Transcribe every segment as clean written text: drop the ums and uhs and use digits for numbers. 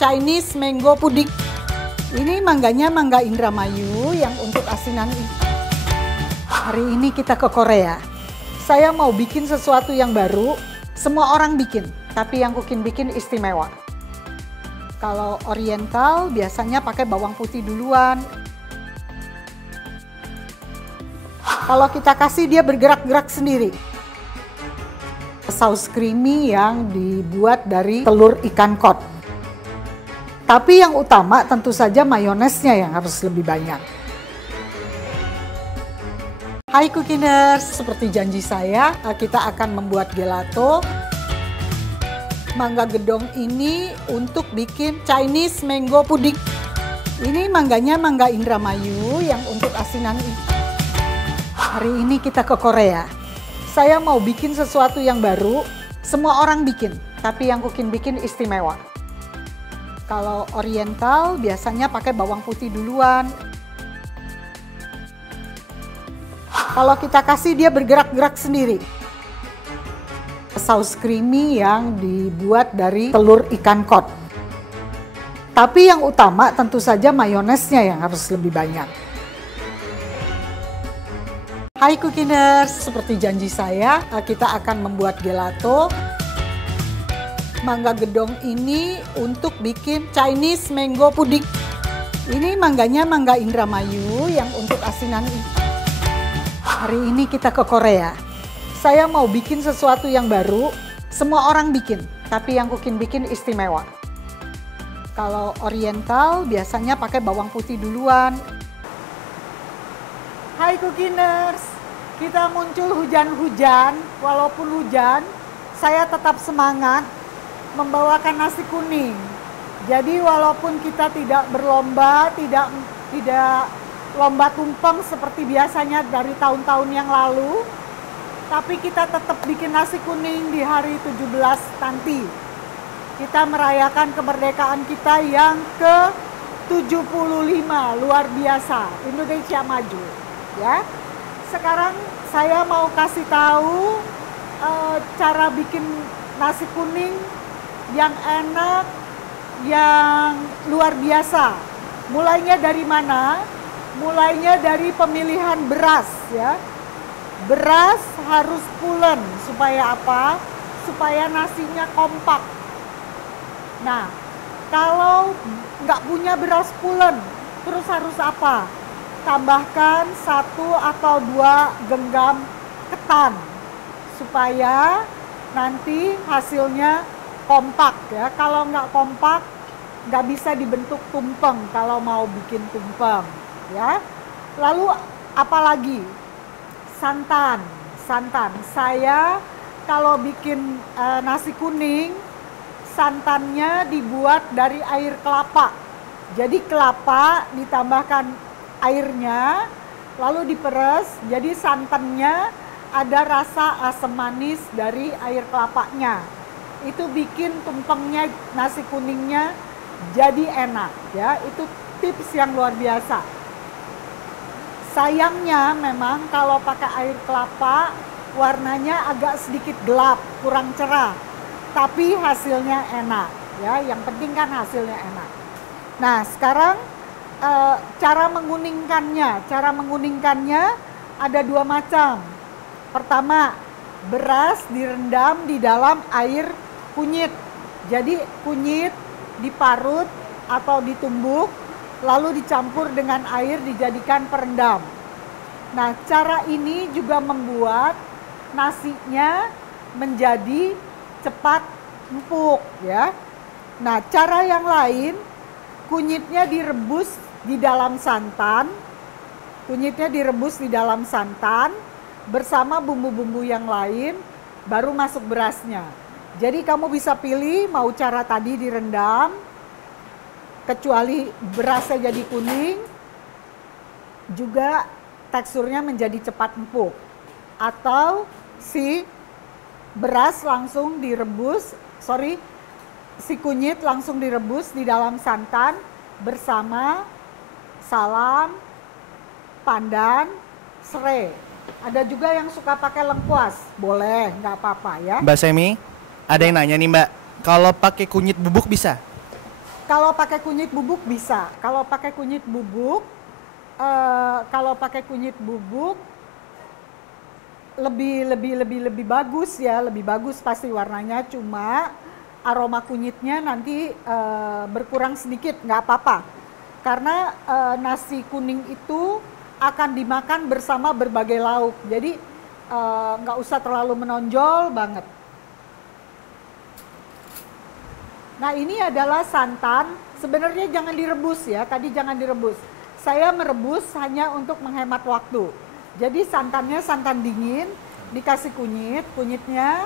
Chinese mango pudding. Ini mangganya mangga Indramayu yang untuk asinan ini. Hari ini kita ke Korea. Saya mau bikin sesuatu yang baru. Semua orang bikin, tapi yang Kukin bikin istimewa. Kalau oriental biasanya pakai bawang putih duluan. Kalau kita kasih dia bergerak-gerak sendiri. Saus creamy yang dibuat dari telur ikan kod. Tapi yang utama tentu saja mayonesnya yang harus lebih banyak. Hai Kukiners, seperti janji saya, kita akan membuat gelato. Mangga gedong ini untuk bikin Chinese mango pudding. Ini mangganya mangga Indramayu yang untuk asinan ini. Hari ini kita ke Korea. Saya mau bikin sesuatu yang baru. Semua orang bikin, tapi yang Kukin bikin istimewa. Kalau oriental biasanya pakai bawang putih duluan. Kalau kita kasih dia bergerak-gerak sendiri. Saus creamy yang dibuat dari telur ikan kod. Tapi yang utama tentu saja mayonesnya yang harus lebih banyak. Hai Kukiners, seperti janji saya, kita akan membuat gelato. Mangga gedong ini untuk bikin Chinese mango pudding. Ini mangganya mangga Indramayu yang untuk asinan ini. Hari ini kita ke Korea. Saya mau bikin sesuatu yang baru. Semua orang bikin, tapi yang Kukin bikin istimewa. Kalau oriental biasanya pakai bawang putih duluan. Hai Kukiners, kita muncul hujan-hujan. Walaupun hujan, saya tetap semangat membawakan nasi kuning. Jadi walaupun kita tidak berlomba, tidak lomba tumpeng seperti biasanya dari tahun-tahun yang lalu, tapi kita tetap bikin nasi kuning di hari 17 nanti. Kita merayakan kemerdekaan kita yang ke-75, luar biasa, Indonesia maju. Ya, sekarang saya mau kasih tahu cara bikin nasi kuning yang enak, yang luar biasa. Mulainya dari mana? Mulainya dari pemilihan beras ya. Beras harus pulen supaya apa? Supaya nasinya kompak. Nah, kalau nggak punya beras pulen, terus harus apa? Tambahkan 1 atau 2 genggam ketan supaya nanti hasilnya kompak ya. Kalau nggak kompak, nggak bisa dibentuk tumpeng kalau mau bikin tumpeng ya. Lalu apalagi? Santan. Saya kalau bikin nasi kuning, santannya dibuat dari air kelapa. Jadi kelapa ditambahkan airnya, lalu diperes, jadi santannya ada rasa asam manis dari air kelapanya. Itu bikin tumpengnya, nasi kuningnya jadi enak ya. Itu tips yang luar biasa. Sayangnya memang kalau pakai air kelapa warnanya agak sedikit gelap, kurang cerah, tapi hasilnya enak ya. Yang penting kan hasilnya enak. Nah sekarang cara menguningkannya ada 2 macam. Pertama, beras direndam di dalam air kunyit. Jadi kunyit diparut atau ditumbuk, lalu dicampur dengan air dijadikan perendam. Nah, cara ini juga membuat nasinya menjadi cepat empuk ya. Nah, cara yang lain, kunyitnya direbus di dalam santan. Bersama bumbu-bumbu yang lain, baru masuk berasnya. Jadi kamu bisa pilih mau cara tadi direndam, kecuali berasnya jadi kuning, juga teksturnya menjadi cepat empuk. Atau si beras langsung direbus, si kunyit langsung direbus di dalam santan bersama salam, pandan, serai. Ada juga yang suka pakai lengkuas, boleh, nggak apa-apa ya. Mbak Semi, ada yang nanya nih Mbak, kalau pakai kunyit bubuk bisa? Kalau pakai kunyit bubuk bisa. Kalau pakai kunyit bubuk, lebih bagus ya, lebih bagus pasti warnanya. Cuma aroma kunyitnya nanti berkurang sedikit, nggak apa-apa. Karena nasi kuning itu akan dimakan bersama berbagai lauk. Jadi nggak usah terlalu menonjol banget. Nah, ini adalah santan. Sebenarnya jangan direbus ya, tadi jangan direbus. Saya merebus hanya untuk menghemat waktu. Jadi santannya santan dingin, dikasih kunyit. Kunyitnya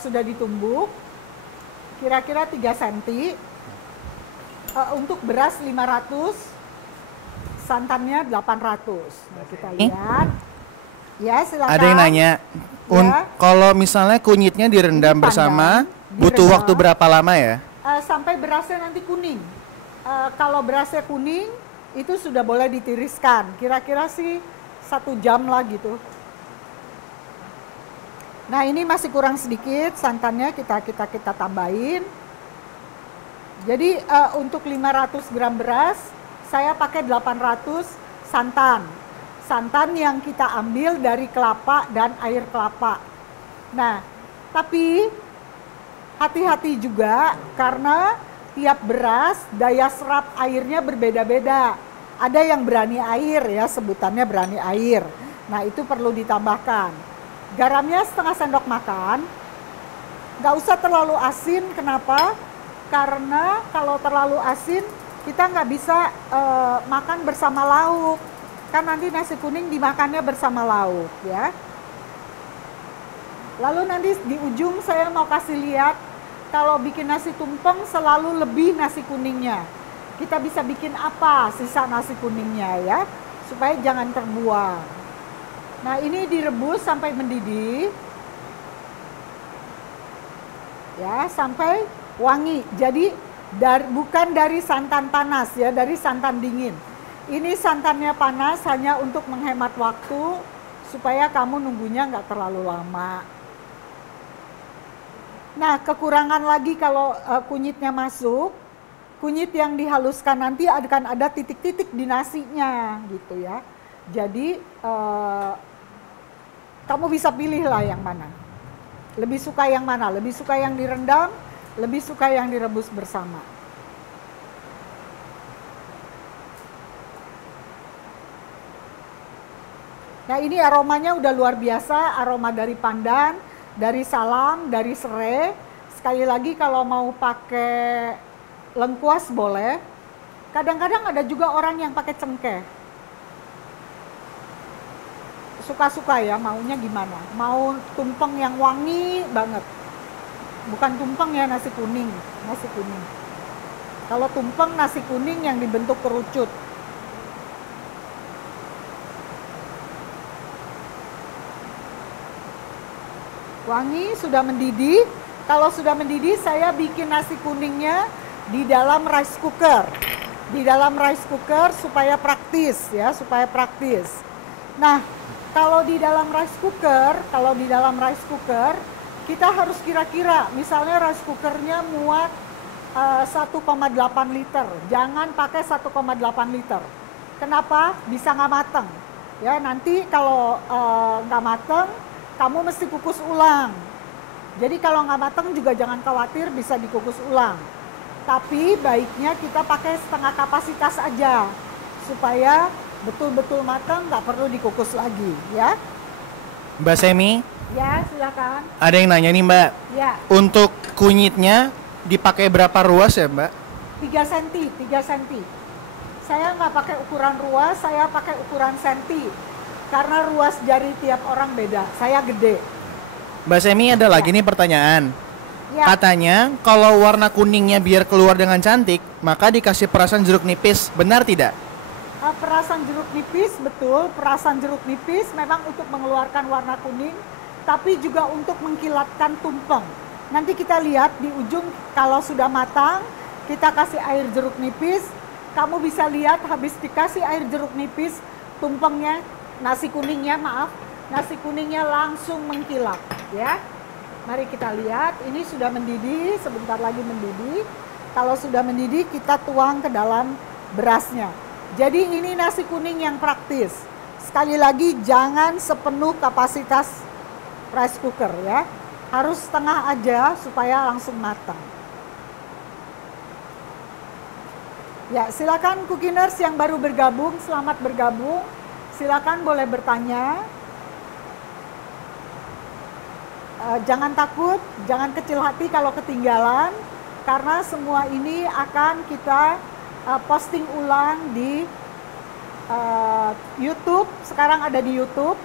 sudah ditumbuk, kira-kira 3 cm. Untuk beras 500, santannya 800. Nah, kita lihat. Ya, silakan. Ada yang nanya, Ya. kalau misalnya kunyitnya direndam bersama, butuh waktu berapa lama ya? Sampai berasnya nanti kuning. Kalau berasnya kuning, itu sudah boleh ditiriskan. Kira-kira sih 1 jam lah gitu. Nah, ini masih kurang sedikit santannya, kita tambahin. Jadi untuk 500 gram beras, saya pakai 800 santan. Santan yang kita ambil dari kelapa dan air kelapa. Nah, tapi hati-hati juga karena tiap beras daya serap airnya berbeda-beda. Ada yang berani air ya, sebutannya berani air. Nah, itu perlu ditambahkan. Garamnya setengah sendok makan. Nggak usah terlalu asin, kenapa? Karena kalau terlalu asin kita nggak bisa makan bersama lauk. Kan nanti nasi kuning dimakannya bersama lauk ya. Lalu nanti di ujung saya mau kasih lihat kalau bikin nasi tumpeng selalu lebih nasi kuningnya. Kita bisa bikin apa sisa nasi kuningnya ya, supaya jangan terbuang. Nah, ini direbus sampai mendidih. Ya, sampai wangi. Jadi bukan dari santan panas ya, dari santan dingin. Ini santannya panas hanya untuk menghemat waktu supaya kamu nunggunya nggak terlalu lama. Nah, kekurangan lagi kalau kunyitnya masuk, kunyit yang dihaluskan nanti akan ada titik-titik di nasinya gitu ya. Jadi kamu bisa pilih lah yang mana. Lebih suka yang mana? Lebih suka yang direndam, lebih suka yang direbus bersama. Nah, ini aromanya udah luar biasa, aroma dari pandan, dari salam, dari serai. Sekali lagi kalau mau pakai lengkuas boleh. Kadang-kadang ada juga orang yang pakai cengkeh. Suka-suka ya, maunya gimana. Mau tumpeng yang wangi banget. Bukan tumpeng ya, nasi kuning. Nasi kuning. Kalau tumpeng nasi kuning yang dibentuk kerucut. Wangi, sudah mendidih. Kalau sudah mendidih, saya bikin nasi kuningnya di dalam rice cooker. Di dalam rice cooker supaya praktis ya, supaya praktis. Nah, kalau di dalam rice cooker, kita harus kira-kira, misalnya rice cookernya muat 1,8 liter. Jangan pakai 1,8 liter. Kenapa? Bisa nggak mateng. Ya, nanti kalau nggak mateng, kamu mesti kukus ulang. Jadi kalau nggak mateng juga jangan khawatir, bisa dikukus ulang. Tapi baiknya kita pakai setengah kapasitas aja, supaya betul-betul mateng, nggak perlu dikukus lagi, ya. Mbak Semi? Ya, silakan. Ada yang nanya nih, Mbak. Ya. Untuk kunyitnya dipakai berapa ruas ya, Mbak? 3 cm, 3 cm. Saya nggak pakai ukuran ruas, saya pakai ukuran senti. Karena ruas jari tiap orang beda, saya gede. Mbak Semi, ada lagi nih pertanyaan. Ya. Katanya kalau warna kuningnya biar keluar dengan cantik, maka dikasih perasan jeruk nipis, benar tidak? Perasan jeruk nipis, betul. Perasan jeruk nipis memang untuk mengeluarkan warna kuning, tapi juga untuk mengkilatkan tumpeng. Nanti kita lihat di ujung kalau sudah matang, kita kasih air jeruk nipis. Kamu bisa lihat habis dikasih air jeruk nipis, tumpengnya, nasi kuningnya langsung mengkilap ya. Mari kita lihat, ini sudah mendidih, sebentar lagi mendidih. Kalau sudah mendidih, kita tuang ke dalam berasnya. Jadi ini nasi kuning yang praktis. Sekali lagi, jangan sepenuh kapasitas rice cooker ya. Harus setengah aja supaya langsung matang. Ya, silakan Cookiners yang baru bergabung, selamat bergabung. Silakan boleh bertanya. Jangan takut, jangan kecil hati kalau ketinggalan, karena semua ini akan kita posting ulang di YouTube. Sekarang ada di YouTube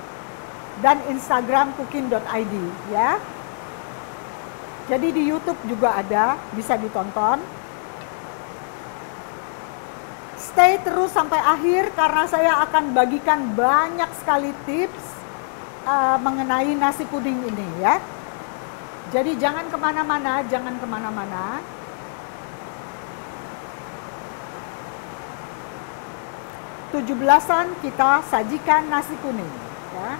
dan Instagram cooking.id ya. Jadi di YouTube juga ada, bisa ditonton. Stay terus sampai akhir karena saya akan bagikan banyak sekali tips mengenai nasi kuning ini ya. Jadi jangan kemana-mana, jangan kemana-mana. 17-an kita sajikan nasi kuning ya.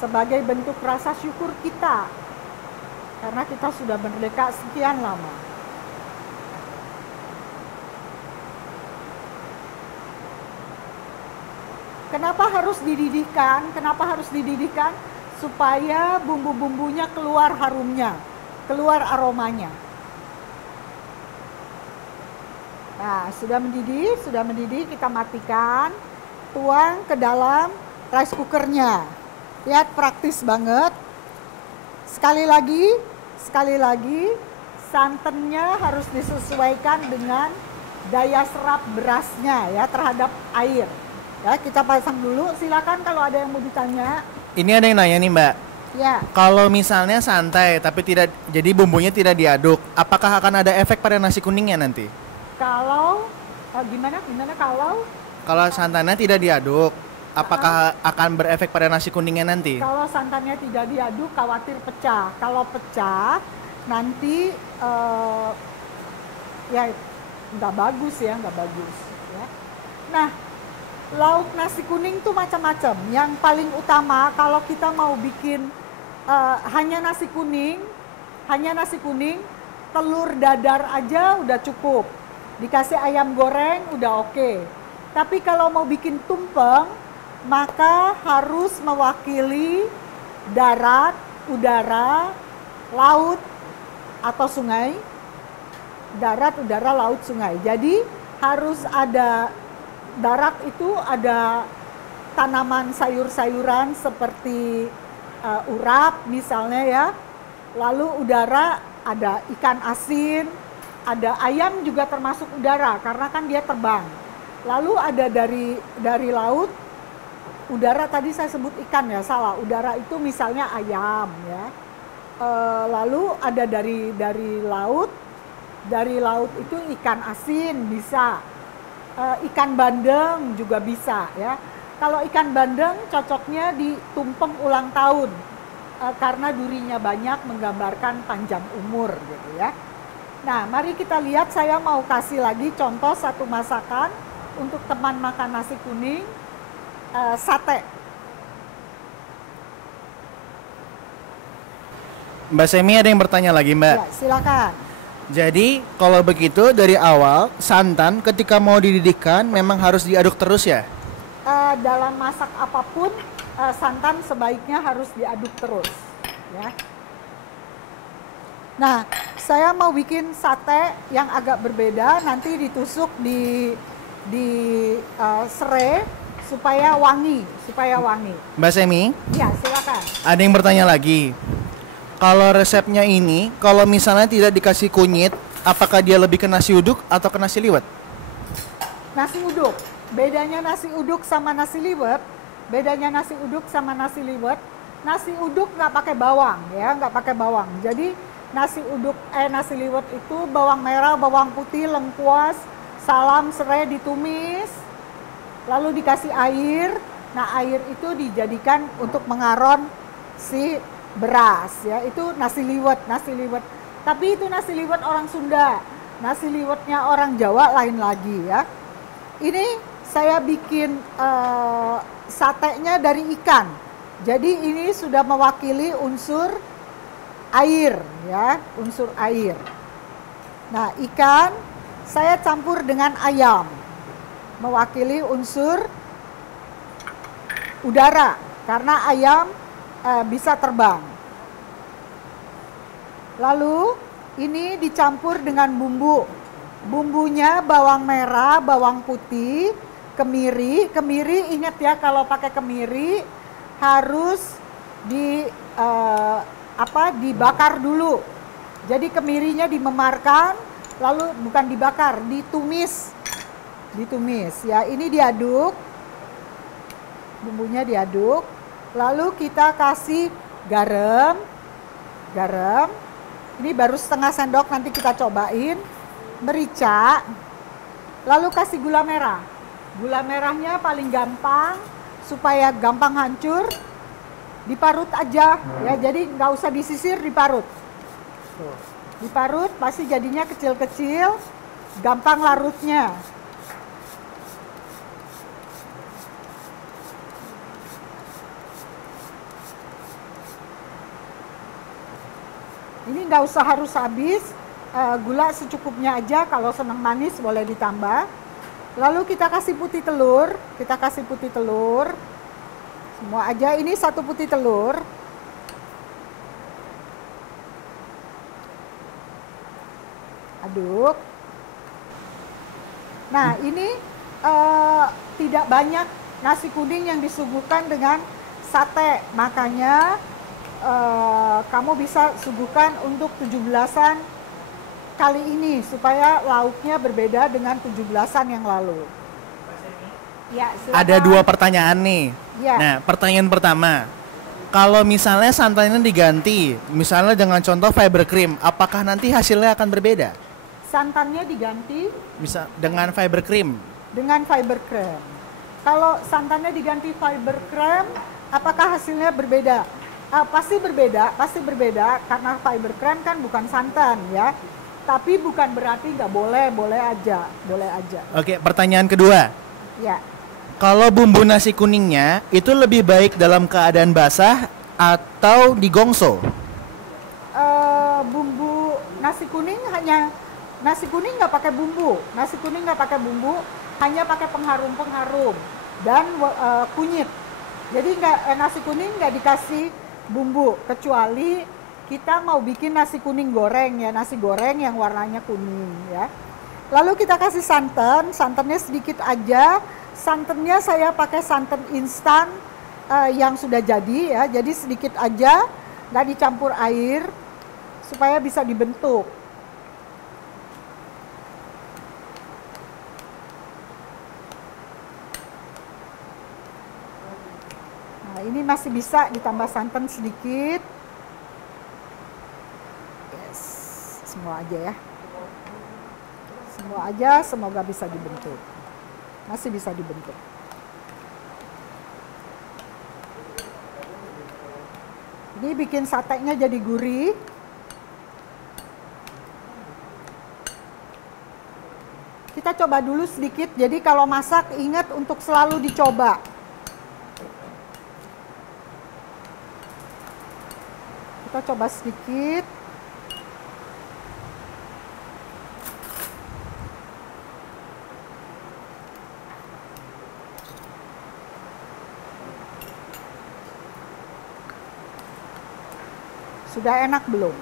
Sebagai bentuk rasa syukur kita karena kita sudah merdeka sekian lama. Kenapa harus dididihkan? Kenapa harus dididihkan? Supaya bumbu-bumbunya keluar harumnya, keluar aromanya. Nah, sudah mendidih, kita matikan, tuang ke dalam rice cookernya. Lihat, praktis banget. Sekali lagi, santannya harus disesuaikan dengan daya serap berasnya ya terhadap air. Ya, kita pasang dulu. Silakan kalau ada yang mau ditanya. Ini ada yang nanya nih Mbak. Ya. Kalau misalnya santai tapi tidak, jadi bumbunya tidak diaduk, apakah akan ada efek pada nasi kuningnya nanti? Kalau gimana kalau? Kalau santannya tidak diaduk, apakah akan berefek pada nasi kuningnya nanti? Kalau santannya tidak diaduk, khawatir pecah. Kalau pecah, nanti ya nggak bagus ya, nggak bagus. Ya. Nah. Lauk nasi kuning tuh macam-macam. Yang paling utama kalau kita mau bikin hanya nasi kuning, telur dadar aja udah cukup. Dikasih ayam goreng udah oke. Tapi kalau mau bikin tumpeng, maka harus mewakili darat, udara, laut atau sungai. Darat, udara, laut, sungai. Jadi harus ada darat itu ada tanaman sayur-sayuran seperti urap misalnya ya. Lalu udara ada ikan asin, ada ayam juga termasuk udara karena kan dia terbang. Lalu ada dari laut, udara tadi saya sebut ikan ya, salah. Udara itu misalnya ayam ya. Lalu ada dari laut itu ikan asin bisa. Ikan bandeng juga bisa ya. Kalau ikan bandeng cocoknya di tumpeng ulang tahun karena durinya banyak menggambarkan panjang umur gitu ya. Nah, mari kita lihat, saya mau kasih lagi contoh satu masakan untuk teman makan nasi kuning, sate. Mbak Semi ada yang bertanya lagi Mbak. Ya, silakan. Jadi kalau begitu dari awal santan ketika mau dididihkan memang harus diaduk terus ya? Dalam masak apapun santan sebaiknya harus diaduk terus ya. Nah, saya mau bikin sate yang agak berbeda, nanti ditusuk di serai supaya wangi. Mbak Semi? Ya, silakan. Ada yang bertanya lagi. Kalau resepnya ini, kalau misalnya tidak dikasih kunyit, apakah dia lebih ke nasi uduk atau ke nasi liwet? Nasi uduk. Bedanya nasi uduk sama nasi liwet, nasi uduk nggak pakai bawang ya, nggak pakai bawang. Jadi nasi liwet itu bawang merah, bawang putih, lengkuas, salam, serai ditumis, lalu dikasih air. Nah, air itu dijadikan untuk mengaron si beras ya, itu nasi liwet. Tapi itu nasi liwet orang Sunda. Nasi liwetnya orang Jawa lain lagi ya. Ini saya bikin satenya dari ikan. Jadi ini sudah mewakili unsur air ya, unsur air. Nah, ikan saya campur dengan ayam, mewakili unsur udara karena ayam bisa terbang. Lalu ini dicampur dengan bumbu. Bumbunya bawang merah, bawang putih, kemiri. Kemiri ingat ya, kalau pakai kemiri harus dibakar dulu. Jadi kemirinya dimemarkan, lalu bukan dibakar, ditumis. Ditumis ya. Ini diaduk. Bumbunya diaduk. Lalu kita kasih garam. Garam. Ini baru setengah sendok, nanti kita cobain. Merica. Lalu kasih gula merah. Gula merahnya paling gampang supaya gampang hancur. Diparut aja ya, jadi nggak usah disisir, diparut. Tuh. Diparut pasti jadinya kecil-kecil, gampang larutnya. Ini nggak usah harus habis, gula secukupnya aja, kalau senang manis boleh ditambah. Lalu kita kasih putih telur, semua aja, ini 1 putih telur. Aduk. Nah, ini tidak banyak nasi kuning yang disuguhkan dengan sate, makanya kamu bisa suguhkan untuk 17-an kali ini supaya lauknya berbeda dengan 17-an yang lalu. Ya, ada 2 pertanyaan nih. Ya. Nah, pertanyaan pertama, kalau misalnya santannya diganti, misalnya dengan contoh fiber cream, apakah nanti hasilnya akan berbeda? Santannya diganti Bisa dengan fiber cream. Dengan fiber cream. Kalau santannya diganti fiber cream, apakah hasilnya berbeda? Pasti berbeda karena fiber cream kan bukan santan ya. Tapi bukan berarti nggak boleh, boleh aja. Oke, pertanyaan kedua. Ya. Kalau bumbu nasi kuningnya itu lebih baik dalam keadaan basah atau digongso? Bumbu nasi kuning nggak pakai bumbu. Nasi kuning nggak pakai bumbu, hanya pakai pengharum dan kunyit. Jadi nasi kuning nggak dikasih bumbu, kecuali kita mau bikin nasi kuning goreng ya, nasi goreng yang warnanya kuning ya. Lalu kita kasih santannya sedikit aja. Santannya saya pakai santan instan yang sudah jadi ya, jadi sedikit aja, nggak dicampur air supaya bisa dibentuk. Nah, ini masih bisa ditambah santan sedikit. Yes, semua aja ya. Semua aja, semoga bisa dibentuk. Masih bisa dibentuk. Ini bikin satenya jadi gurih. Kita coba dulu sedikit, jadi kalau masak ingat untuk selalu dicoba. Kita coba sedikit. Sudah enak belum?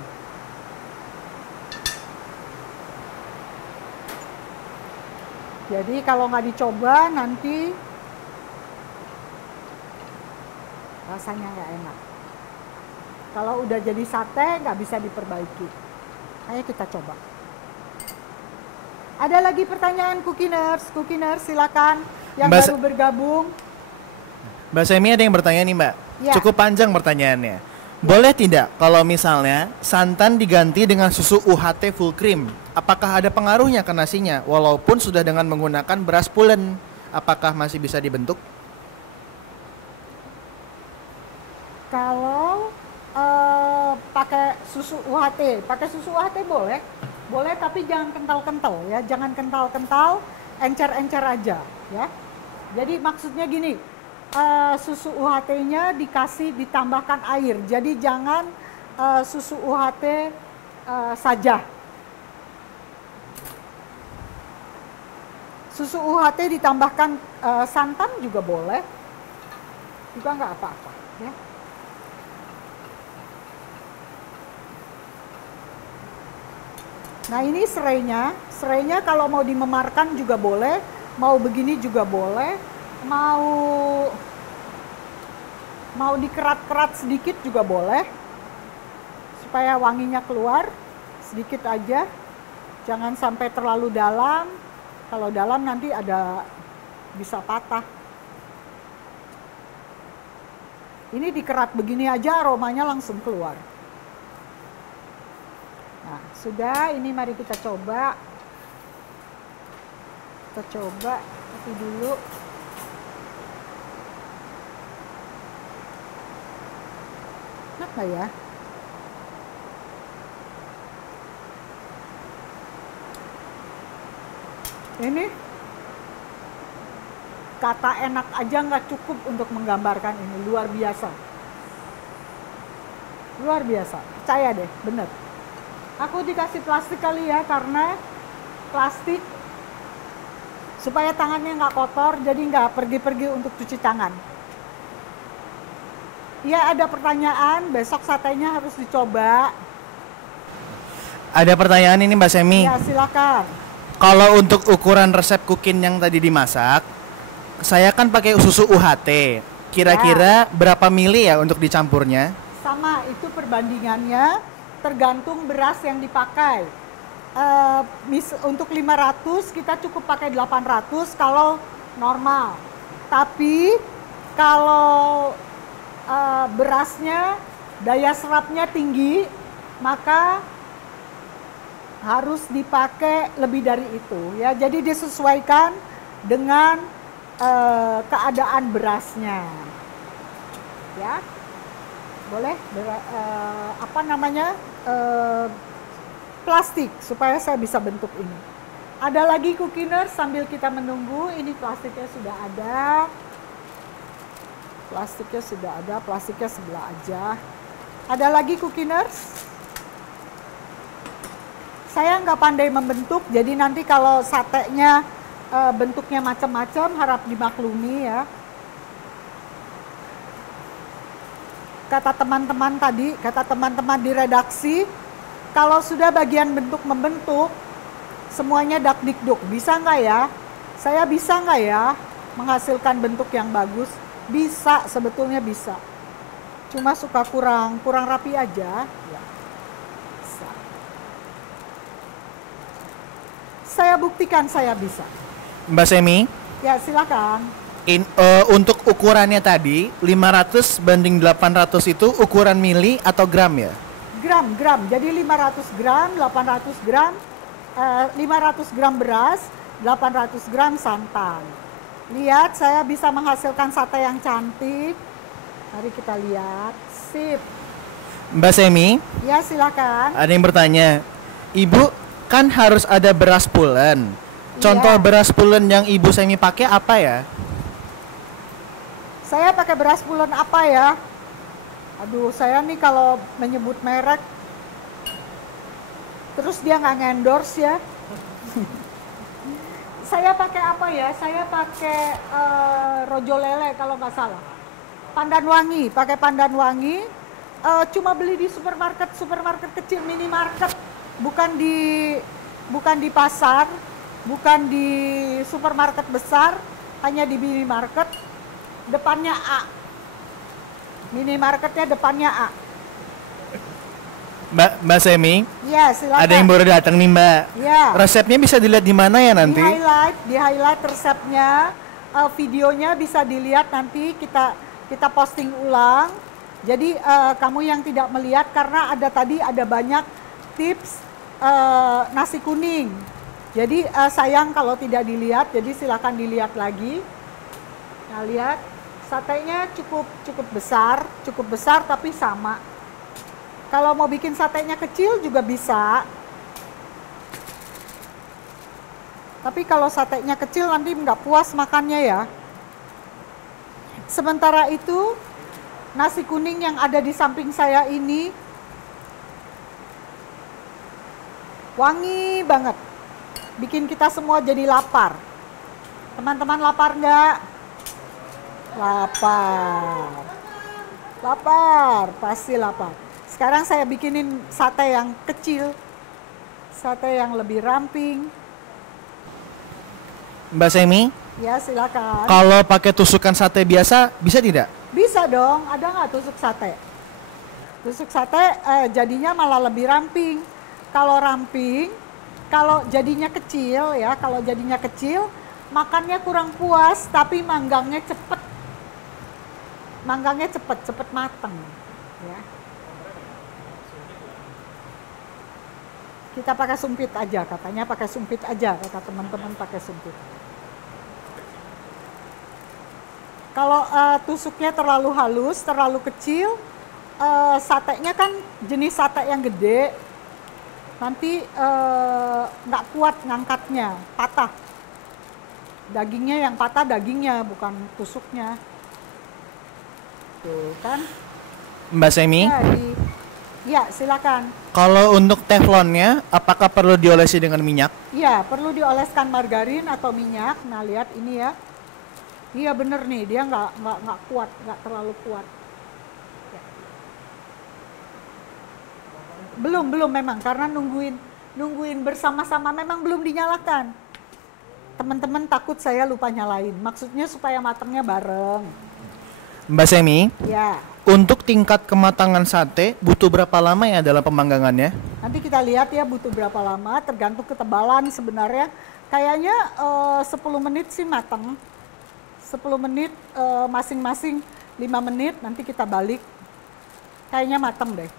Jadi kalau nggak dicoba nanti rasanya nggak enak. Kalau udah jadi sate nggak bisa diperbaiki. Ayo kita coba. Ada lagi pertanyaan Cookiners silakan yang baru bergabung. Mbak Semi ada yang bertanya nih Mbak. Ya. Cukup panjang pertanyaannya. Boleh tidak kalau misalnya santan diganti dengan susu UHT full cream? Apakah ada pengaruhnya ke nasinya? Walaupun sudah dengan menggunakan beras pulen, apakah masih bisa dibentuk? Kalau pakai susu UHT boleh tapi jangan kental-kental ya, jangan kental-kental, encer-encer aja ya. Jadi maksudnya gini, susu UHT-nya ditambahkan air, jadi jangan susu UHT saja. Susu UHT ditambahkan santan juga boleh, juga nggak apa-apa. Ya. Nah ini serainya kalau mau dimemarkan juga boleh, mau begini juga boleh, mau dikerat-kerat sedikit juga boleh, supaya wanginya keluar sedikit aja, jangan sampai terlalu dalam, kalau dalam nanti bisa patah. Ini dikerat begini aja aromanya langsung keluar. Nah, sudah, ini mari kita coba. Kita coba itu dulu. Enak nggak ya? Ini kata enak aja nggak cukup untuk menggambarkan ini, luar biasa. Luar biasa, percaya deh, bener. Aku dikasih plastik kali ya, karena plastik supaya tangannya nggak kotor, jadi nggak pergi-pergi untuk cuci tangan. Ya ada pertanyaan, besok satenya harus dicoba. Ada pertanyaan ini Mbak Semi. Ya silakan. Kalau untuk ukuran resep kukin yang tadi dimasak, saya kan pakai susu UHT. Kira-kira berapa mili ya untuk dicampurnya? Sama, itu perbandingannya tergantung beras yang dipakai. Untuk 500 kita cukup pakai 800 kalau normal. Tapi kalau berasnya daya serapnya tinggi, maka harus dipakai lebih dari itu ya. Jadi disesuaikan dengan keadaan berasnya. Ya. Boleh plastik supaya saya bisa bentuk ini. Ada lagi cookiners sambil kita menunggu, ini plastiknya sudah ada. Plastiknya sebelah aja. Ada lagi cookiners? Saya nggak pandai membentuk, jadi nanti kalau satenya bentuknya macam-macam harap dimaklumi ya. Kata teman-teman di redaksi, kalau sudah bagian bentuk membentuk, semuanya dakdikduk. Bisa nggak ya? Saya bisa nggak ya menghasilkan bentuk yang bagus? Bisa, sebetulnya bisa. Cuma suka kurang rapi aja. Ya. Bisa. Saya buktikan saya bisa. Mbak Semi? Ya silakan. Untuk ukurannya tadi 500 banding 800 itu ukuran mili atau gram ya? Gram. Jadi 500 gram, 800 gram, 500 gram beras, 800 gram santan. Lihat, saya bisa menghasilkan sate yang cantik. Mari kita lihat. Sip. Mbak Semi? Ya, silakan. Ada yang bertanya, Ibu kan harus ada beras pulen. Contoh beras pulen yang Ibu Semi pakai apa ya? Saya pakai beras pulen apa ya? Aduh, saya nih kalau menyebut merek, terus dia nggak ngendorse ya. Saya pakai apa ya? Saya pakai Rojo Lele kalau nggak salah. Pandan Wangi, pakai Pandan Wangi. Cuma beli di supermarket kecil, minimarket, bukan di pasar, bukan di supermarket besar, hanya di minimarket. Depannya A. Minimarketnya depannya A. Mbak Semi? Ya, silakan. Ada yang baru datang nih, Mbak. Ya. Resepnya bisa dilihat di mana ya nanti? Di highlight resepnya, videonya bisa dilihat nanti kita posting ulang. Jadi kamu yang tidak melihat, karena ada banyak tips nasi kuning. Jadi sayang kalau tidak dilihat, jadi silakan dilihat lagi. Nah, lihat satenya cukup besar tapi sama. Kalau mau bikin satenya kecil juga bisa. Tapi kalau satenya kecil nanti nggak puas makannya ya. Sementara itu nasi kuning yang ada di samping saya ini Wangi banget. Bikin kita semua jadi lapar. Teman-teman lapar nggak? Lapar. Lapar, pasti lapar. Sekarang saya bikinin sate yang kecil. Sate yang lebih ramping. Mbak Semi, Ya, silakan. kalau pakai tusukan sate biasa bisa tidak? Bisa dong, ada nggak tusuk sate? Tusuk sate jadinya malah lebih ramping. Kalau ramping, kalau jadinya kecil ya, kalau jadinya kecil, makannya kurang puas, tapi manggangnya cepet. Manggangnya cepet mateng. Ya. Kita pakai sumpit aja, katanya pakai sumpit aja, kata teman-teman pakai sumpit. Kalau tusuknya terlalu halus, terlalu kecil, satenya kan jenis sate yang gede, nanti nggak kuat ngangkatnya, patah. Dagingnya yang patah dagingnya, bukan tusuknya. Tuh kan. Mbak Semi, Ya, silakan. kalau untuk teflonnya, apakah perlu diolesi dengan minyak? Ya, perlu dioleskan margarin atau minyak. Nah, lihat ini ya. Iya bener nih, dia nggak kuat, nggak terlalu kuat. Ya. Belum memang, karena nungguin bersama-sama memang belum dinyalakan. Teman-teman takut saya lupa nyalain. Maksudnya supaya matangnya bareng. Mbak Semi, Ya. untuk tingkat kematangan sate butuh berapa lama ya dalam pemanggangannya? Nanti kita lihat ya butuh berapa lama, tergantung ketebalan sebenarnya. Kayaknya 10 menit sih matang. 10 menit masing-masing 5 menit, nanti kita balik. Kayaknya matang deh.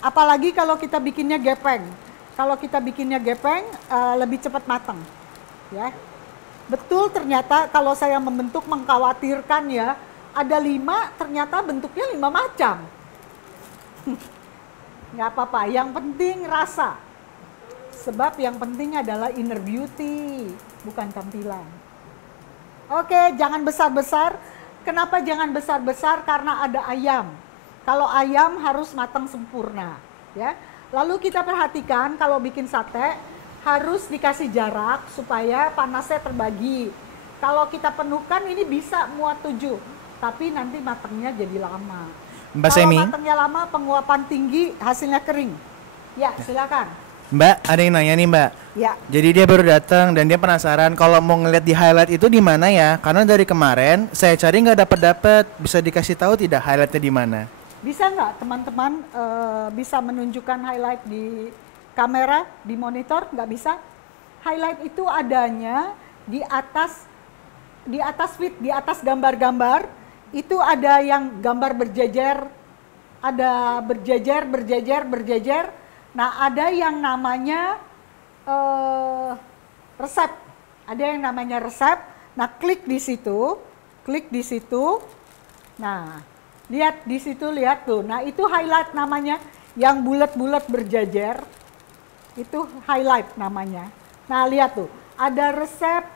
Apalagi kalau kita bikinnya gepeng. Kalau kita bikinnya gepeng lebih cepat matang. Ya. Betul, ternyata kalau saya membentuk mengkhawatirkan ya, ada 5 ternyata bentuknya 5 macam. Nggak apa-apa, yang penting rasa. Sebab yang penting adalah inner beauty, bukan tampilan. Oke, jangan besar-besar. Kenapa jangan besar-besar? Karena ada ayam. Kalau ayam harus matang sempurna, ya. Lalu kita perhatikan kalau bikin sate harus dikasih jarak supaya panasnya terbagi. Kalau kita penuhkan ini bisa muat 7, tapi nanti matangnya jadi lama. Mbak Kalau Semi, matangnya lama, penguapan tinggi, hasilnya kering. Ya, silakan. Mbak, ada yang nanya nih Mbak. Ya. Jadi dia baru datang dan dia penasaran kalau mau ngeliat di highlight itu di mana ya? Karena dari kemarin saya cari nggak dapet. Bisa dikasih tahu tidak highlightnya di mana? Bisa nggak teman-teman bisa menunjukkan highlight di kamera, di monitor? Nggak bisa? Highlight itu adanya di atas feed, di atas gambar-gambar. Itu ada yang gambar berjejer, ada berjejer. Nah, ada yang namanya resep. Ada yang namanya resep. Nah, klik di situ. Nah, lihat di situ, lihat tuh. Nah, itu highlight namanya. Yang bulat-bulat berjejer itu highlight namanya. Nah, lihat tuh. Ada resep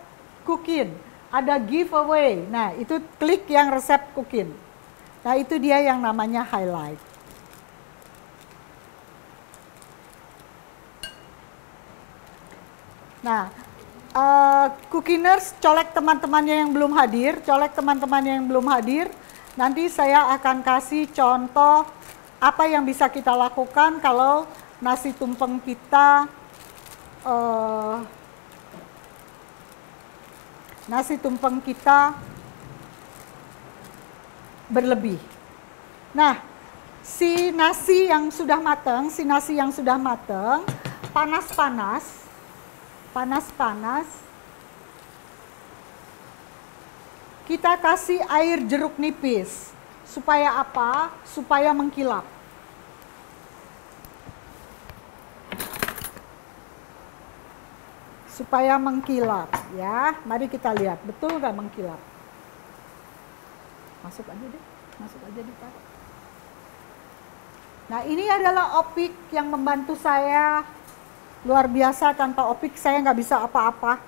cooking, ada giveaway. Nah, itu klik yang resep cooking. Nah, itu dia yang namanya highlight. Nah, Cookiners, colek teman-temannya yang belum hadir, nanti saya akan kasih contoh apa yang bisa kita lakukan kalau nasi tumpeng kita berlebih. Nah, si nasi yang sudah matang, panas-panas, kita kasih air jeruk nipis. Supaya apa? Supaya mengkilap. Supaya mengkilap, ya. Mari kita lihat, betul nggak mengkilap? Masuk aja deh, ditaruh. Nah, ini adalah opik yang membantu saya. Luar biasa, tanpa opik saya nggak bisa apa-apa.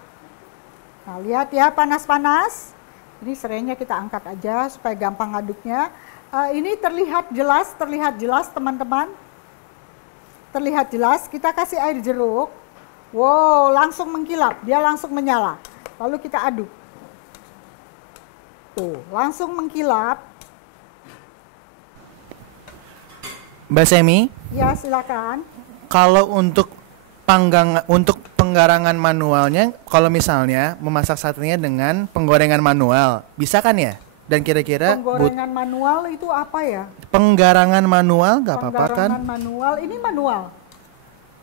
Nah, lihat ya, panas-panas. Ini serainya kita angkat aja supaya gampang aduknya. Ini terlihat jelas teman-teman. Terlihat jelas, kita kasih air jeruk. Wow, langsung mengkilap, dia langsung menyala. Lalu kita aduk. Tuh, langsung mengkilap. Mbak Semi, Ya, silakan. kalau untuk penggarangan manualnya, kalau misalnya memasak satenya dengan penggorengan manual, bisa kan ya? Dan kira-kira Penggorengan manual itu apa ya? penggarangan manual nggak apa-apa kan? Penggarangan manual, ini manual.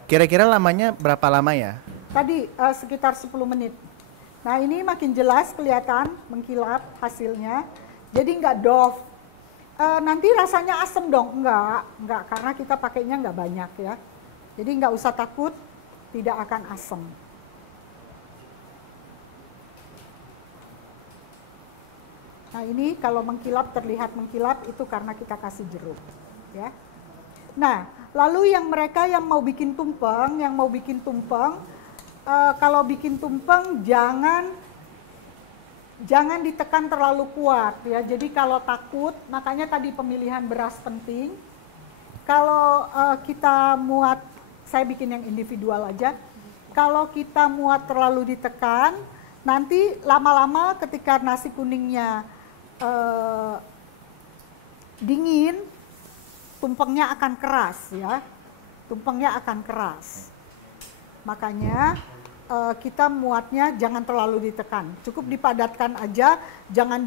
Kira-kira lamanya berapa lama ya? Tadi sekitar 10 menit. Nah, ini makin jelas kelihatan mengkilap hasilnya. Jadi nggak doff. Nanti rasanya asem dong? Enggak, karena kita pakainya nggak banyak ya. Jadi nggak usah takut, tidak akan asem. Nah, ini kalau mengkilap, terlihat mengkilap, itu karena kita kasih jeruk. Ya. Nah, lalu mereka yang mau bikin tumpeng, kalau bikin tumpeng jangan ditekan terlalu kuat ya. Jadi kalau takut, makanya tadi pemilihan beras penting. Kalau kita muat, saya bikin yang individual aja. Kalau kita muat terlalu ditekan, nanti lama-lama ketika nasi kuningnya dingin, tumpengnya akan keras ya. Tumpengnya akan keras. Makanya kita muatnya jangan terlalu ditekan. Cukup dipadatkan aja, jangan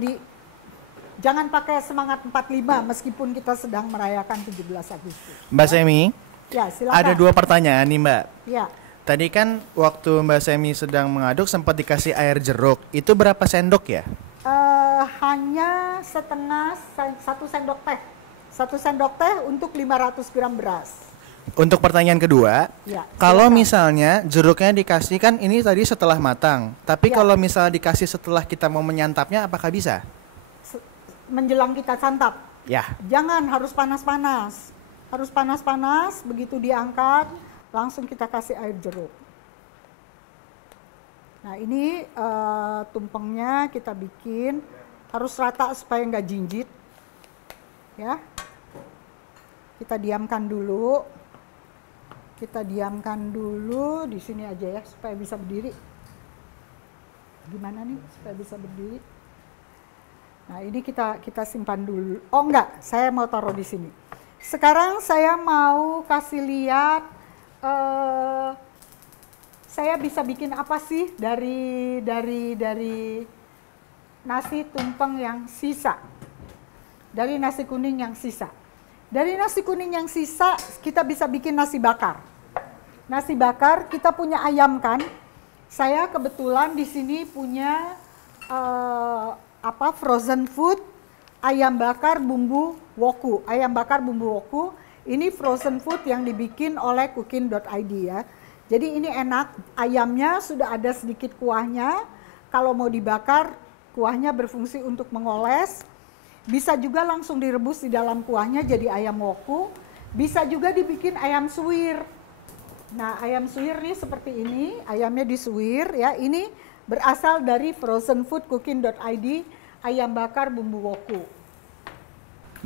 pakai semangat 45 meskipun kita sedang merayakan 17 Agustus. Mbak Semi, Ya, silakan. ada 2 pertanyaan nih Mbak. Ya. Tadi kan waktu Mbak Semi sedang mengaduk sempat dikasih air jeruk. Itu berapa sendok ya? Hanya 1 sendok teh. 1 sendok teh untuk 500 gram beras. Untuk pertanyaan kedua, Ya, kalau silakan. misalnya jeruknya dikasih kan ini tadi setelah matang. Tapi Ya. kalau misalnya dikasih setelah kita mau menyantapnya apakah bisa? Menjelang kita santap. Ya. Jangan, harus panas-panas. Harus panas-panas, begitu diangkat, langsung kita kasih air jeruk. Nah, ini tumpengnya kita bikin, harus rata supaya nggak jinjit. Ya. Kita diamkan dulu. Di sini aja ya, supaya bisa berdiri. Gimana nih, supaya bisa berdiri? Nah, ini kita simpan dulu. Oh enggak, saya mau taruh di sini. Sekarang saya mau kasih lihat, saya bisa bikin apa sih dari nasi tumpeng yang sisa, dari nasi kuning yang sisa. Dari nasi kuning yang sisa kita bisa bikin nasi bakar. Nasi bakar, kita punya ayam kan? Saya kebetulan di sini punya frozen food ayam bakar bumbu woku. Ayam bakar bumbu woku ini frozen food yang dibikin oleh cooking.id ya. Jadi ini enak, ayamnya sudah ada sedikit kuahnya. Kalau mau dibakar, kuahnya berfungsi untuk mengoles. Bisa juga langsung direbus di dalam kuahnya jadi ayam woku. Bisa juga dibikin ayam suwir. Nah, ayam suwir nih seperti ini, ayamnya disuwir ya. Ini berasal dari frozen food cooking.id ayam bakar bumbu woku.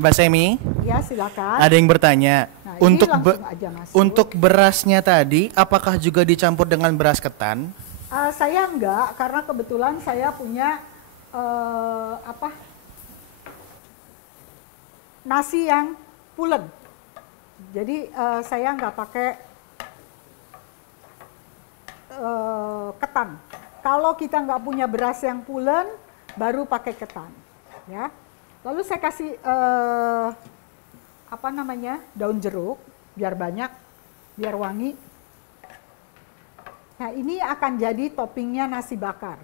Mbak Semi, Ya, silakan. ada yang bertanya, Nah, ini langsung aja masuk. untuk berasnya tadi, apakah juga dicampur dengan beras ketan? Saya enggak, karena kebetulan saya punya nasi yang pulen. Jadi saya enggak pakai ketan. Kalau kita nggak punya beras yang pulen, baru pakai ketan. Ya. Lalu saya kasih daun jeruk, biar banyak, biar wangi. Nah, ini akan jadi toppingnya nasi bakar.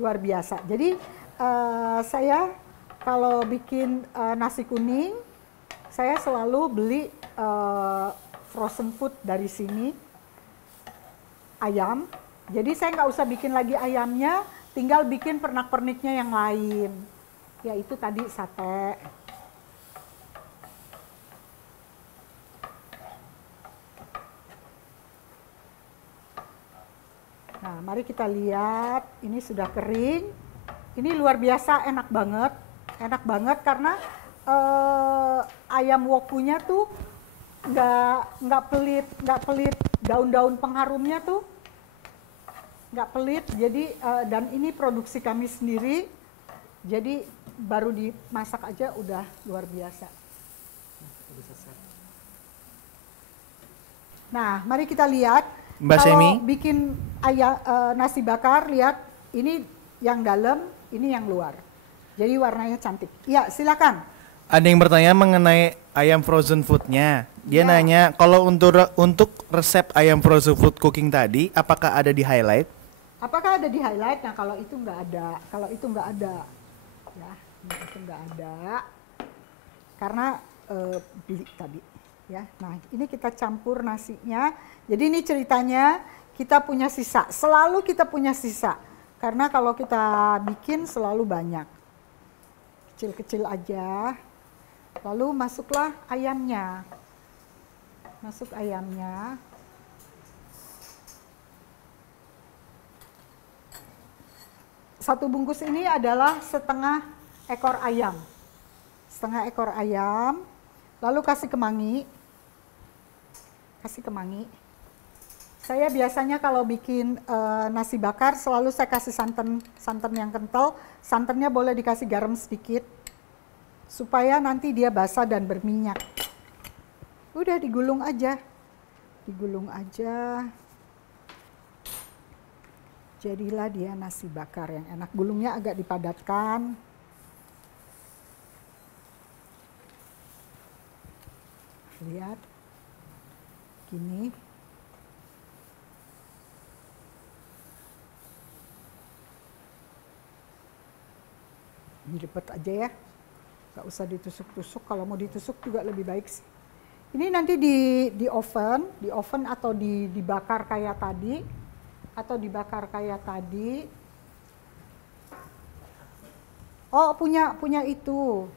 Luar biasa. Jadi saya kalau bikin nasi kuning, saya selalu beli frozen food dari sini. Ayam, jadi saya nggak usah bikin lagi ayamnya, tinggal bikin pernak-perniknya yang lain, yaitu tadi sate. Nah, mari kita lihat, ini sudah kering, ini luar biasa enak banget karena ayam wokunya tuh nggak pelit daun-daun pengharumnya tuh nggak pelit. Jadi dan ini produksi kami sendiri. Jadi baru dimasak aja udah luar biasa. Nah, mari kita lihat. Mbak Kalau Semi, bikin nasi bakar, lihat ini yang dalam, ini yang luar. Jadi warnanya cantik. Ya, silakan. ada yang bertanya mengenai ayam frozen foodnya. Dia Ya. nanya, kalau untuk resep ayam frozen food cooking tadi, apakah ada di highlight? Apakah ada di highlight? Nah, kalau itu nggak ada. Ya, itu nggak ada. Karena beli tadi. Ya, nah ini kita campur nasinya. Jadi ini ceritanya kita punya sisa. Selalu kita punya sisa. Karena kalau kita bikin selalu banyak. Kecil-kecil aja. Lalu masuklah ayamnya. Masuk ayamnya. Satu bungkus ini adalah setengah ekor ayam. Setengah ekor ayam. Lalu kasih kemangi. Kasih kemangi. Saya biasanya kalau bikin nasi bakar selalu saya kasih santan yang kental. Santannya boleh dikasih garam sedikit supaya nanti dia basah dan berminyak. Udah digulung aja. Digulung aja. Jadilah dia nasi bakar yang enak. Gulungnya agak dipadatkan. Lihat. Gini. Dilipet aja ya. Gak usah ditusuk-tusuk. Kalau mau ditusuk juga lebih baik sih. Ini nanti di oven atau dibakar kayak tadi. Atau dibakar kayak tadi. Oh, punya itu.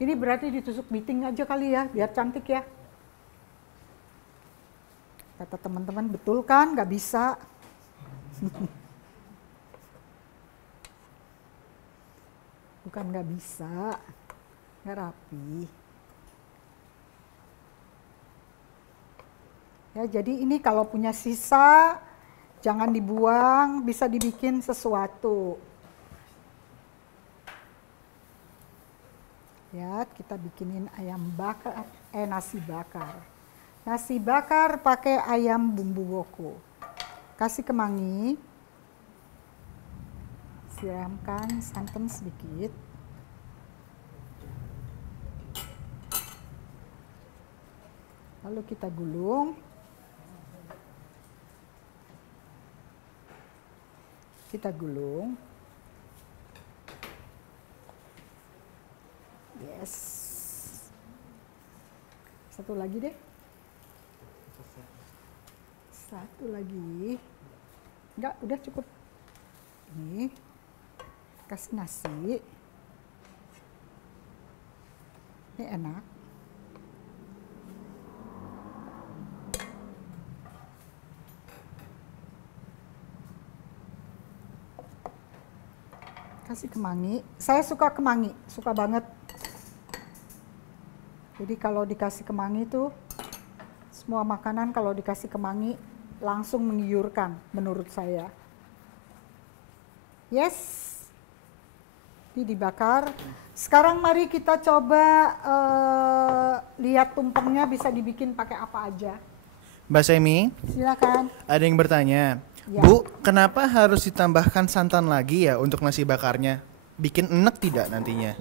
Ini berarti ditusuk biting aja kali ya, biar cantik ya. Kata teman-teman, betul kan? Gak bisa. Bukan gak bisa, gak rapi. Ya, jadi ini kalau punya sisa, jangan dibuang, bisa dibikin sesuatu. Ya, kita bikinin ayam bakar, nasi bakar. Nasi bakar pakai ayam bumbu woko. Kasih kemangi. Siramkan santan sedikit. Lalu kita gulung. Kita gulung. Yes. Satu lagi deh. Satu lagi. Enggak, udah cukup. Ini. Kasih nasi. Ini enak. Kasih kemangi. Saya suka kemangi, suka banget. Jadi kalau dikasih kemangi tuh, semua makanan kalau dikasih kemangi langsung menggiurkan menurut saya. Yes. Ini dibakar. Sekarang mari kita coba lihat tumpengnya bisa dibikin pakai apa aja. Mbak Semi, Silakan. ada yang bertanya, Ya. Bu, kenapa harus ditambahkan santan lagi ya untuk nasi bakarnya? Bikin enek tidak nantinya?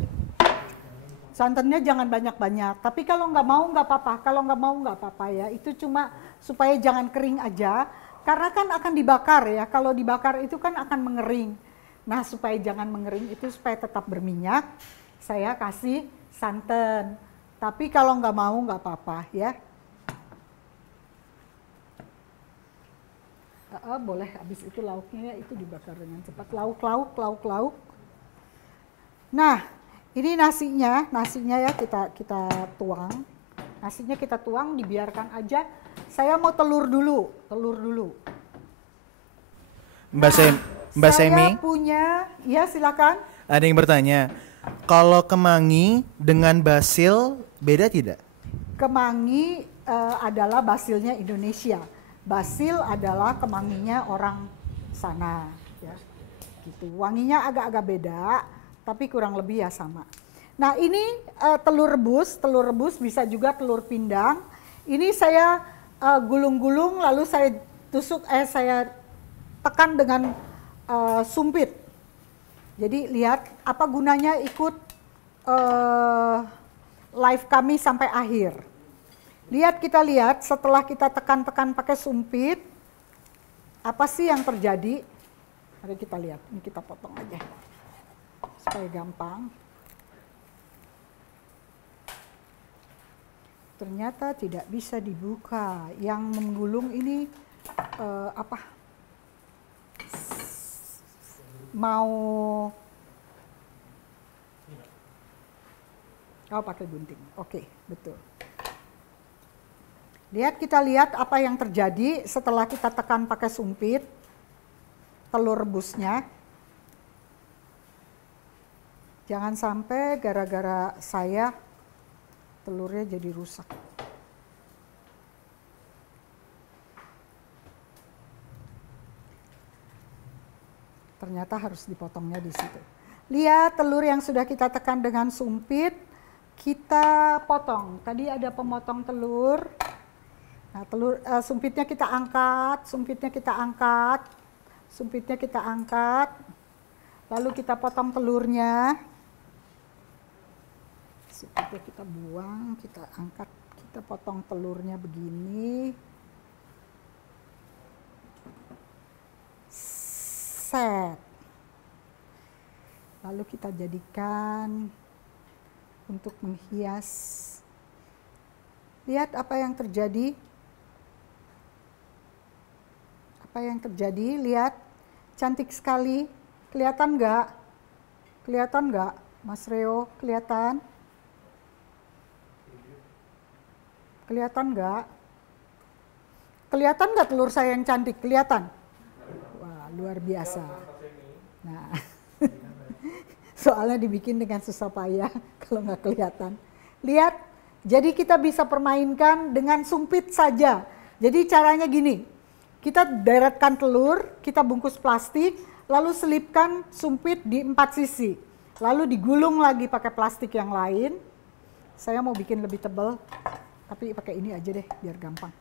Santannya jangan banyak-banyak. Tapi kalau nggak mau nggak apa-apa. Kalau nggak mau nggak apa-apa ya. Itu cuma supaya jangan kering aja. Karena kan akan dibakar ya. Kalau dibakar itu kan akan mengering. Nah, supaya jangan mengering itu supaya tetap berminyak, saya kasih santan. Tapi kalau nggak mau nggak apa-apa ya. Boleh, habis itu lauknya itu dibakar dengan cepat. Lauk. Nah, ini nasinya ya kita tuang. Nasinya kita tuang, dibiarkan aja. Saya mau telur dulu. Mbak Semi, Saya punya, ya silakan. ada yang bertanya, kalau kemangi dengan basil beda tidak? Kemangi adalah basilnya Indonesia. Basil adalah kemanginya orang sana, ya. Gitu. Wanginya agak-agak beda, tapi kurang lebih ya sama. Nah ini telur rebus bisa juga telur pindang. Ini saya gulung-gulung lalu saya saya tekan dengan sumpit. Jadi lihat apa gunanya ikut live kami sampai akhir. Kita lihat setelah kita tekan-tekan pakai sumpit, apa sih yang terjadi? Mari kita lihat, ini kita potong aja supaya gampang. Ternyata tidak bisa dibuka. Yang menggulung ini pakai gunting. Oke, betul. Kita lihat apa yang terjadi setelah kita tekan pakai sumpit telur rebusnya. Jangan sampai gara-gara saya telurnya jadi rusak. Ternyata harus dipotongnya di situ. Lihat telur yang sudah kita tekan dengan sumpit, kita potong. Tadi ada pemotong telur. Nah, sumpitnya kita angkat, lalu kita potong telurnya. Sumpitnya kita buang, kita angkat, kita potong telurnya begini. Set. Lalu kita jadikan untuk menghias. Lihat apa yang terjadi. Lihat, cantik sekali. Kelihatan nggak? Mas Reo, kelihatan? Kelihatan nggak telur saya yang cantik? Kelihatan? Wah, luar biasa. Nah, soalnya dibikin dengan susah payah kalau nggak kelihatan. Lihat, jadi kita bisa permainkan dengan sumpit saja. Jadi caranya gini. Kita deretkan telur, kita bungkus plastik, lalu selipkan sumpit di 4 sisi. Lalu digulung lagi pakai plastik yang lain. Saya mau bikin lebih tebal, tapi pakai ini aja deh biar gampang.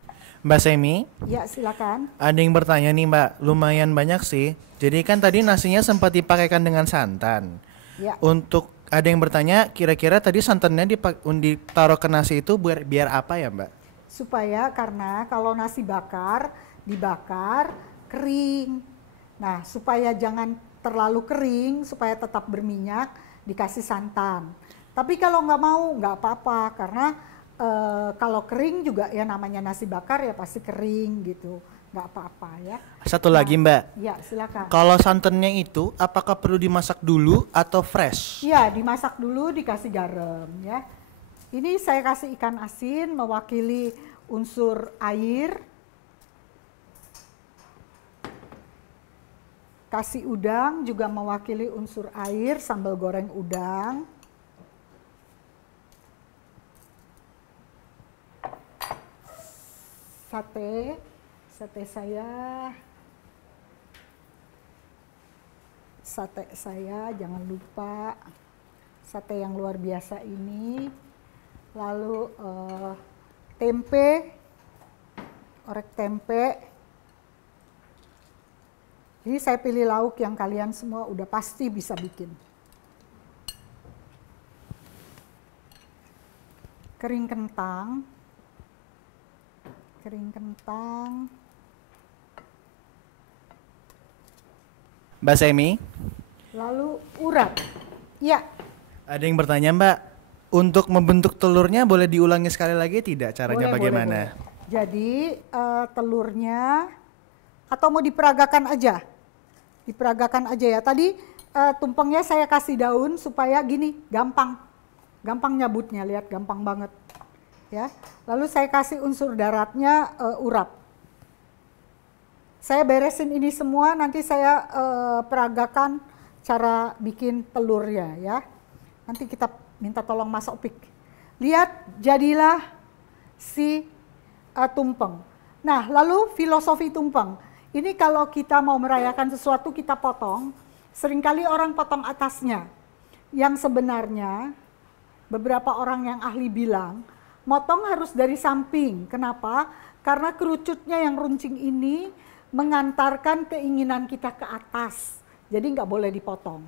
Mbak Semi? Ya, silakan. Ada yang bertanya nih Mbak, lumayan banyak sih. Jadi kan tadi nasinya sempat dipakaikan dengan santan. Ya. Untuk ada yang bertanya, kira-kira tadi santannya ditaruh ke nasi itu biar apa ya Mbak? Karena kalau nasi dibakar kering. Nah, supaya jangan terlalu kering, supaya tetap berminyak, dikasih santan. Tapi kalau nggak mau, nggak apa-apa, karena kalau kering juga ya namanya nasi bakar ya pasti kering gitu, nggak apa-apa ya. Satu lagi Mbak. Ya, silakan. Kalau santannya itu, apakah perlu dimasak dulu atau fresh? Ya, dimasak dulu, dikasih garam ya. Ini saya kasih ikan asin mewakili unsur air. Kasih udang juga mewakili unsur air, sambal goreng udang. Sate saya jangan lupa. Sate yang luar biasa ini. Lalu tempe, orek tempe. Jadi saya pilih lauk yang kalian semua udah pasti bisa bikin. Kering kentang. Mbak Semi? Lalu urap. Ya. Ada yang bertanya Mbak, untuk membentuk telurnya boleh diulangi sekali lagi tidak? Caranya bagaimana? Boleh. Jadi telurnya atau mau diperagakan aja? Diperagakan aja ya. Tadi tumpengnya saya kasih daun supaya gini, gampang nyabutnya. Lihat, gampang banget. Ya. Lalu saya kasih unsur daratnya urap. Saya beresin ini semua, nanti saya peragakan cara bikin telurnya ya. Nanti kita minta tolong Mas Opik. Lihat, jadilah si tumpeng. Nah, lalu filosofi tumpeng. Ini kalau kita mau merayakan sesuatu kita potong, seringkali orang potong atasnya. Yang sebenarnya beberapa orang yang ahli bilang, motong harus dari samping. Kenapa? Karena kerucutnya yang runcing ini mengantarkan keinginan kita ke atas. Jadi nggak boleh dipotong.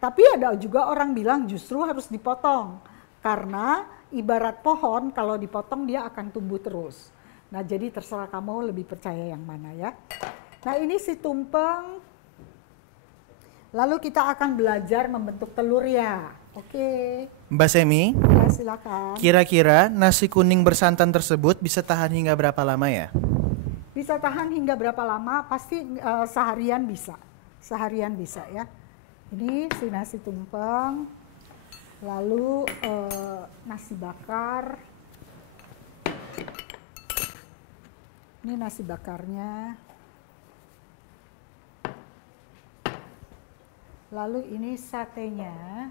Tapi ada juga orang bilang justru harus dipotong. Karena ibarat pohon kalau dipotong dia akan tumbuh terus. Nah jadi terserah kamu lebih percaya yang mana ya. Nah ini si tumpeng. Lalu kita akan belajar membentuk telur ya. Oke. Mbak Semi, Ya silakan. kira-kira nasi kuning bersantan tersebut bisa tahan hingga berapa lama ya? Bisa tahan hingga berapa lama? Pasti seharian bisa. Seharian bisa ya. Ini si nasi tumpeng. Lalu nasi bakar. Ini nasi bakarnya. Lalu ini satenya.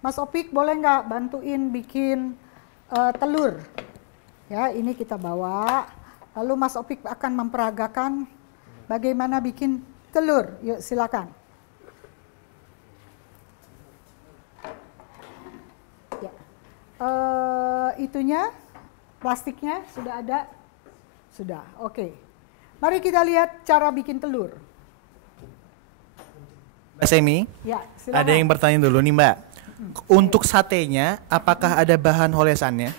Mas Opik boleh nggak bantuin bikin telur? Ya, ini kita bawa. Lalu Mas Opik akan memperagakan bagaimana bikin telur. Yuk silakan. Ya. Itunya, plastiknya sudah ada? Sudah, oke. Mari kita lihat cara bikin telur. Mbak Semi, Ya, silakan. ada yang bertanya dulu nih Mbak. Untuk satenya, apakah ada bahan olesannya?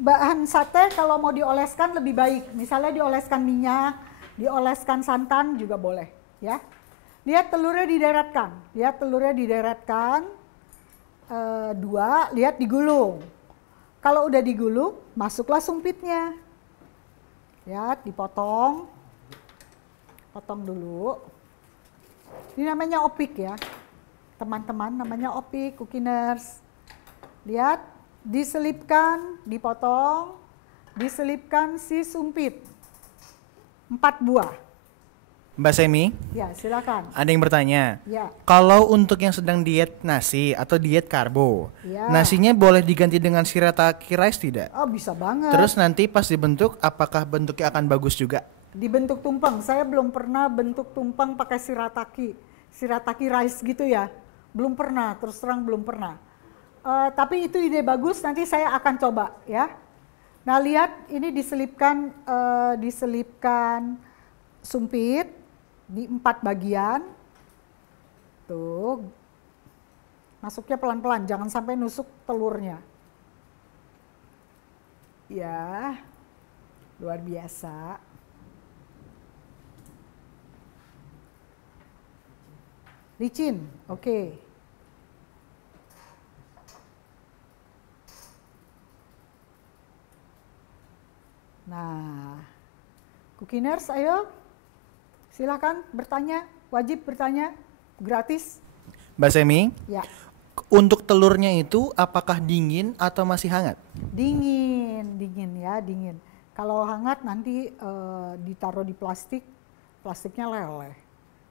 Bahan sate kalau mau dioleskan lebih baik. Misalnya dioleskan minyak, dioleskan santan juga boleh. Ya, lihat telurnya dideretkan. Lihat telurnya dideretkan. Dua, lihat digulung. Kalau udah digulung, masuklah sumpitnya. Ya, dipotong. Potong dulu. Ini namanya opik ya. Teman-teman namanya opik, cookiners. Lihat, diselipkan, dipotong, diselipkan si sumpit. 4 buah. Mbak Semi, Ya, silakan. ada yang bertanya. Ya. Kalau untuk yang sedang diet nasi atau diet karbo, Ya. nasinya boleh diganti dengan shirataki rice tidak? Oh, bisa banget. Terus nanti pas dibentuk, apakah bentuknya akan bagus juga? Dibentuk tumpeng. Saya belum pernah bentuk tumpeng pakai shirataki rice gitu ya. Belum pernah, terus terang belum pernah. Tapi itu ide bagus, nanti saya akan coba ya. Nah lihat ini diselipkan sumpit di 4 bagian. Tuh, masuknya pelan-pelan, jangan sampai nusuk telurnya. Ya, luar biasa. Licin, oke. Nah, cookiners ayo silakan bertanya, wajib bertanya, gratis. Mbak Semi, Ya, untuk telurnya itu apakah dingin atau masih hangat? dingin ya, dingin. Kalau hangat nanti ditaruh di plastik, plastiknya leleh.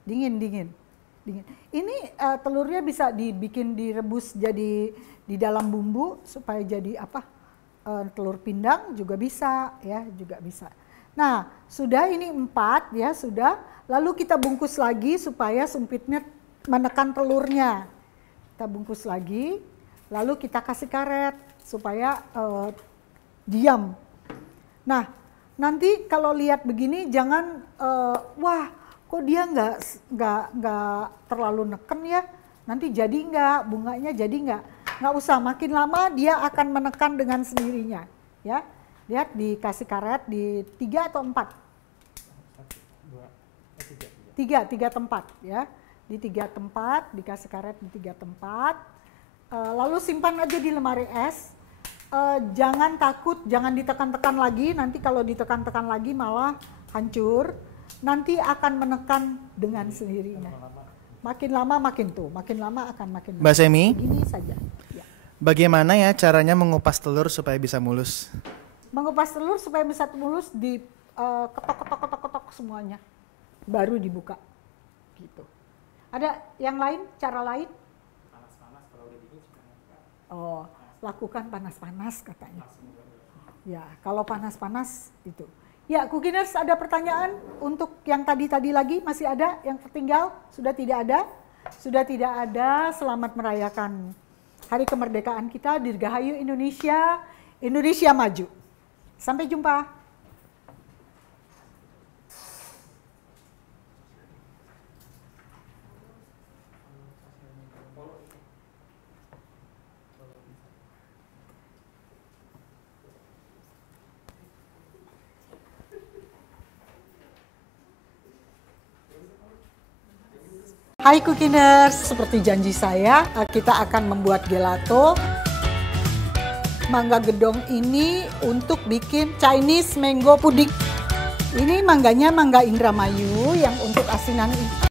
Dingin. Ini telurnya bisa dibikin direbus jadi di dalam bumbu supaya jadi apa? Telur pindang juga bisa ya, juga bisa. Nah, sudah ini 4 ya, sudah. Lalu kita bungkus lagi supaya sumpitnya menekan telurnya. Kita bungkus lagi, lalu kita kasih karet supaya diam. Nah, nanti kalau lihat begini jangan wah, kok dia nggak terlalu neken ya, nanti jadi nggak, bunganya jadi nggak usah, makin lama dia akan menekan dengan sendirinya ya. Lihat dikasih karet di 3 atau 4? 3 tempat ya, di 3 tempat dikasih karet di 3 tempat. Lalu simpan aja di lemari es. Jangan takut, jangan ditekan-tekan lagi, nanti kalau ditekan-tekan lagi malah hancur. Nanti akan menekan dengan sendirinya. Makin lama makin akan makin. Mbak Semi, Begini saja. Ya. bagaimana ya caranya mengupas telur supaya bisa mulus? Mengupas telur supaya bisa mulus di ketok semuanya, baru dibuka. Gitu. Ada yang lain, cara lain? Panas-panas kalau udah dingin suka nggak. Oh, lakukan panas-panas katanya. Ya, kalau panas-panas itu. Ya, Cookiners, ada pertanyaan untuk yang tadi lagi? Masih ada yang tertinggal? Sudah tidak ada? Sudah tidak ada. Selamat merayakan Hari Kemerdekaan kita. Dirgahayu Indonesia, Indonesia maju. Sampai jumpa. Hai Cookiners, seperti janji saya, kita akan membuat gelato. Mangga gedong ini untuk bikin Chinese mango pudding. Ini mangganya mangga Indramayu yang untuk asinan